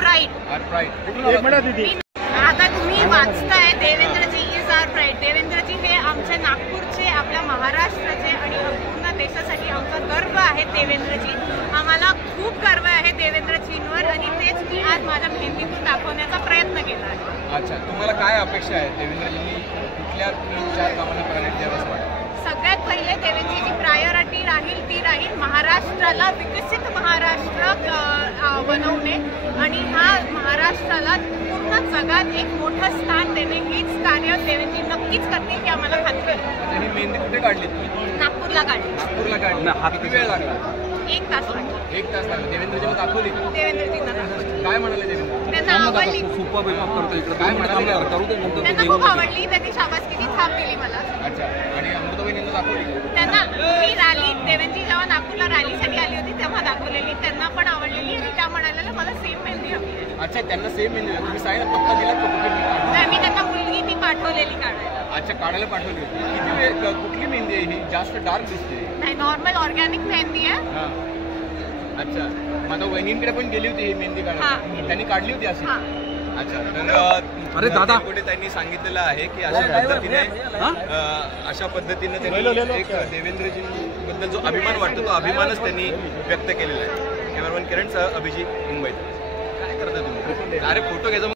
Pride. आता तुम्ही वाचताय देवेंद्रजी is R pride. देवेंद्रजी हे आमच्या नागपूरचे, आपल्या महाराष्ट्राचे आणि पूर्ण देशासाठी आमचा गर्व आहे देवेंद्रजी। आम्हाला खूप गर्व आहे देवेंद्रजींवर आणि तेच मी आज माझ्या मेहंदीतून दाखवण्याचा प्रयत्न केला आहे। अच्छा, तुम्हाला काय अपेक्षा आहे देवेंद्रजींनी कुठल्या 4 कामांना प्रायोरिटी द्यावी असं वाटतं? सगळ्यात पहिले देवेंद्रजीची प्रायोरिटी राहील महाराष्ट्राला विकसित महाराष्ट्र बनवणे आणि ह्या महाराष्ट्राला पूर्ण जगात एक मोठं स्थान देणे हेच कार्य देवेंद्रजी नक्कीच करतील की आम्हाला खात्री आहे। ही मेहंदी कुठे काढली तुम्ही? नागपूरला काढली। नागपूरला काढली। हा किती वेळ लागला? 1 तास लागला। 1 तास लागला। देवेंद्रजीला दाखवली? देवेंद्रजींना दाखवली। काय म्हणाले देवेंद्र? त्यांना आवडली। काय म्हणाले? त्यांना खूप आवडली, त्यांनी शाबासकीची थाप दिली मला। अच्छा, आणि अमृताबाईंना दाखवली? त्यांना मी रॅली, देवेंद्रजी जेव्हा नागपूरला रॅलीसाठी आली होती तेव्हा दाखवलेली, त्यांना पण आवडलेली आणि त्या म्हणालेल्या मला सेम मेहंदी हवी आहे। अच्छा, त्यांना सेम मेहंदी हवी। तुम्ही सांगितलं पत्ता दिला का कुठे? मी त्यांना मुलगी ती पाठवलेली काढायला। अच्छा, काढायला पाठवली होती। किती वेळ, कुठली मेहंदी आहे ही? जास्त डार्क दिसते। नाही, नॉर्मल ऑर्गॅनिक मेहंदी आहे। हां, अच्छा, माझ्या वहिनींकडे पण गेली होती ही मेहंदी काढायला, त्यांनी काढली होती अशी? अच्छा, तर अरे दादा कुठे त्यांनी सांगितलेलं आहे की अशा पद्धतीने त्यांनी एक देवेंद्रजींबद्दल जो अभिमान वाटतो तो अभिमानच त्यांनी व्यक्त केलेला आहे। कॅमेरामॅन किरणसह अभिजित, मुंबई। काय करता तुम्ही? अरे फोटो घ्यायचा